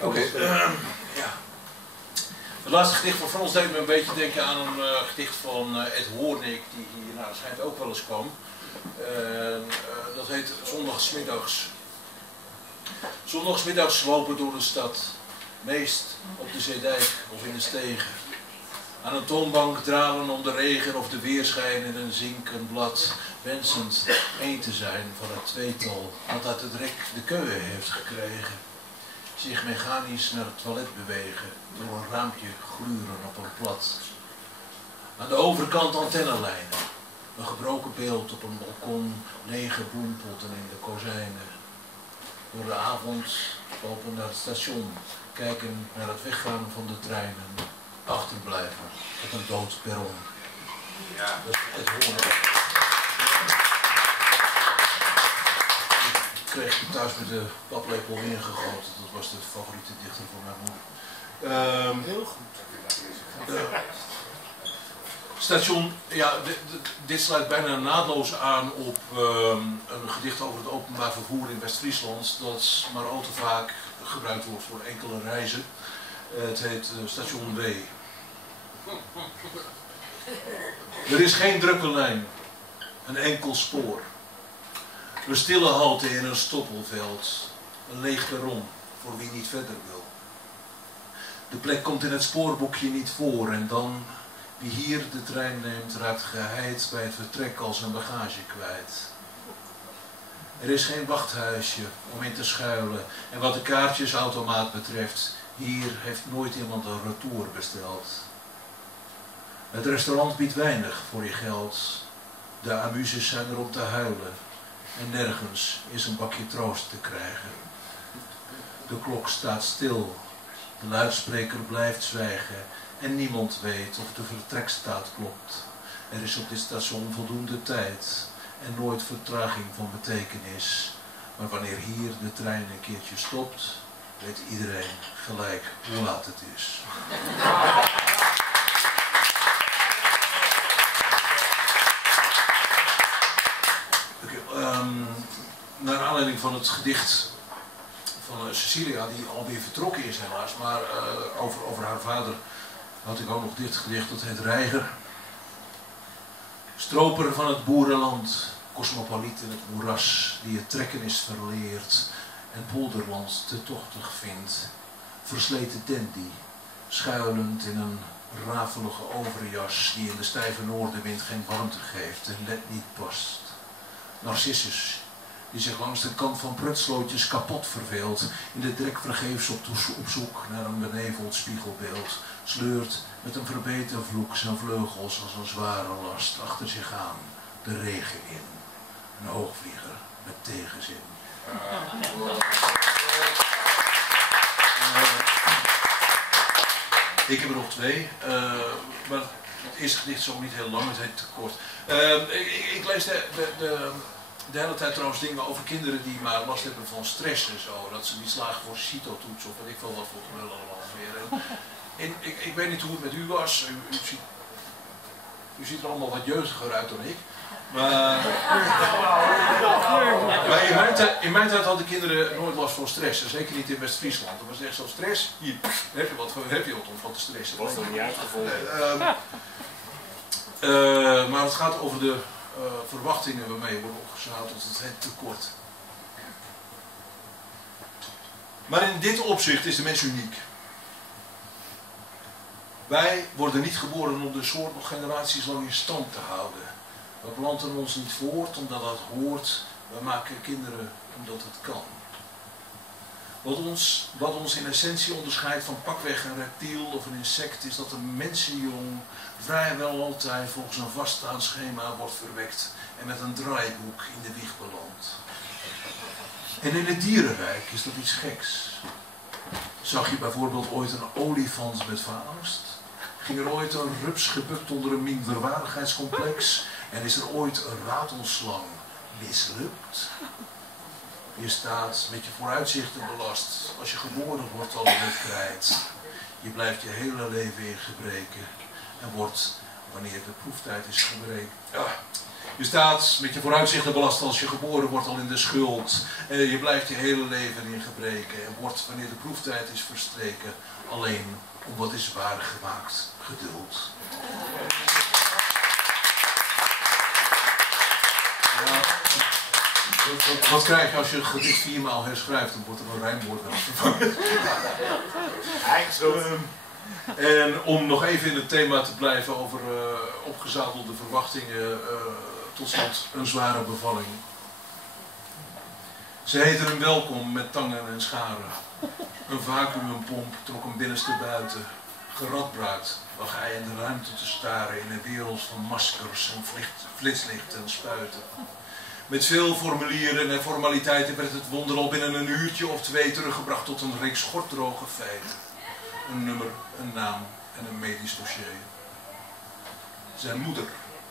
Oké. Ja. Het laatste gedicht van Frans deed me een beetje denken aan een gedicht van Ed Hoornik, die hier nou, schijnt ook wel eens kwam. Dat heet Zondagsmiddags. Zondagsmiddags lopen door de stad, meest op de zeedijk of in de stegen. Aan een toonbank dralen om de regen of de weerschijn in een zinkend blad, wensend één te zijn van het tweetal dat uit het rek de keuze heeft gekregen. Zich mechanisch naar het toilet bewegen, door een raampje gluren op een plat. Aan de overkant antennelijnen, een gebroken beeld op een balkon, lege bloempotten in de kozijnen. Door de avond lopen naar het station, kijken naar het weggaan van de treinen, achterblijven op een dood perron. Ja, dat is het horen. Ik kreeg hem thuis met de paplepel ingegoten. Dat was de favoriete dichter van mijn moeder. Heel goed. Station, ja, dit sluit bijna naadloos aan op een gedicht over het openbaar vervoer in West-Friesland, dat maar al te vaak gebruikt wordt voor enkele reizen. Het heet Station W. Er is geen drukke lijn, een enkel spoor. Een stille halte in een stoppelveld, een leeg perron voor wie niet verder wil. De plek komt in het spoorboekje niet voor en dan, wie hier de trein neemt, raakt geheid bij het vertrek als een bagage kwijt. Er is geen wachthuisje om in te schuilen en wat de kaartjesautomaat betreft, hier heeft nooit iemand een retour besteld. Het restaurant biedt weinig voor je geld, de amuses zijn er om te huilen. En nergens is een bakje troost te krijgen. De klok staat stil, de luidspreker blijft zwijgen en niemand weet of de vertrekstaat klopt. Er is op dit station voldoende tijd en nooit vertraging van betekenis. Maar wanneer hier de trein een keertje stopt, weet iedereen gelijk hoe laat het is. Naar aanleiding van het gedicht van Cecilia, die alweer vertrokken is helaas, maar over haar vader had ik ook nog dit gedicht, dat heet Reiger. Stroper van het boerenland, cosmopoliet in het moeras, die het trekken is verleerd en polderland te tochtig vindt. Versleten dandy, schuilend in een rafelige overjas, die in de stijve noordenwind geen warmte geeft en net niet past. Narcissus, die zich langs de kant van prutslootjes kapot verveelt, in de drek vergeefs op zoek naar een beneveld spiegelbeeld, sleurt met een verbeten vloek zijn vleugels als een zware last achter zich aan, de regen in. Een hoogvlieger met tegenzin. Ik heb er nog twee, maar het eerste gedicht is ook niet heel lang, het heet te kort. Ik lees de hele tijd trouwens dingen over kinderen die maar last hebben van stress en zo. Dat ze niet slagen voor CITO-toets of weet ik veel wat voor gelul allemaal weer. Ik weet niet hoe het met u was. U ziet er allemaal wat jeugdiger uit dan ik. Maar in mijn tijd hadden kinderen nooit last van stress. En zeker niet in West-Friesland. Dat was echt zo'n stress. Hier heb je wat om van te stressen. Dat was nog niet uitgevonden. Maar het gaat over de verwachtingen waarmee worden opgezout tot het heet tekort. Maar in dit opzicht is de mens uniek. Wij worden niet geboren om de soort nog generaties lang in stand te houden. We planten ons niet voort omdat dat hoort. We maken kinderen omdat het kan. Wat ons in essentie onderscheidt van pakweg een reptiel of een insect is dat een mensenjong vrijwel altijd volgens een vaststaand schema wordt verwekt en met een draaiboek in de wieg belandt. En in het dierenrijk is dat iets geks. Zag je bijvoorbeeld ooit een olifant met vangst? Ging er ooit een rups gebukt onder een minderwaardigheidscomplex? En is er ooit een ratelslang mislukt? Je staat met je vooruitzichten belast. Als je geboren wordt al in het krijt. Je blijft je hele leven in gebreken. En wordt, wanneer de proeftijd is Je staat met je vooruitzichten belast als je geboren wordt al in de schuld. Je blijft je hele leven in gebreken en wordt wanneer de proeftijd is verstreken alleen om wat is waargemaakt geduld. Ja. Wat krijg je als je een gedicht 4 maal herschrijft? Dan wordt er een rijmwoord wel vervangen. En om nog even in het thema te blijven over opgezadelde verwachtingen, tot slot een zware bevalling. Ze heten hem welkom met tangen en scharen. Een vacuümpomp trok hem binnenste buiten. Geradbraakt lag hij in de ruimte te staren in een wereld van maskers en flitslicht en spuiten. Met veel formulieren en formaliteiten werd het wonder al binnen een uurtje of 2 teruggebracht tot een reeks gorddroge feiten. Een nummer, een naam en een medisch dossier. Zijn moeder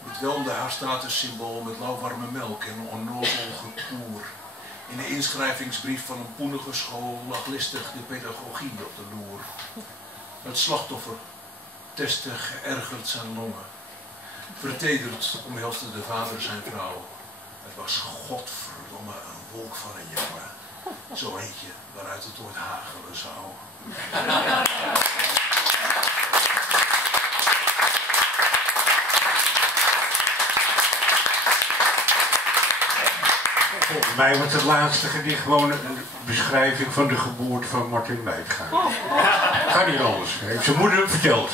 bedwelmde haar statussymbool met lauwwarme melk en onnozel gekoer. In de inschrijvingsbrief van een poenige school lag listig de pedagogie op de loer. Het slachtoffer testte geërgerd zijn longen. Vertederd omhelsde de vader zijn vrouw. Het was godverdomme een wolk van een jongen. Zo eentje waaruit het ooit hagelen zou. Volgens mij was het laatste gedicht gewoon een beschrijving van de geboorte van Martin Weitgaard. Gaat niet anders. Heeft zijn moeder hem verteld.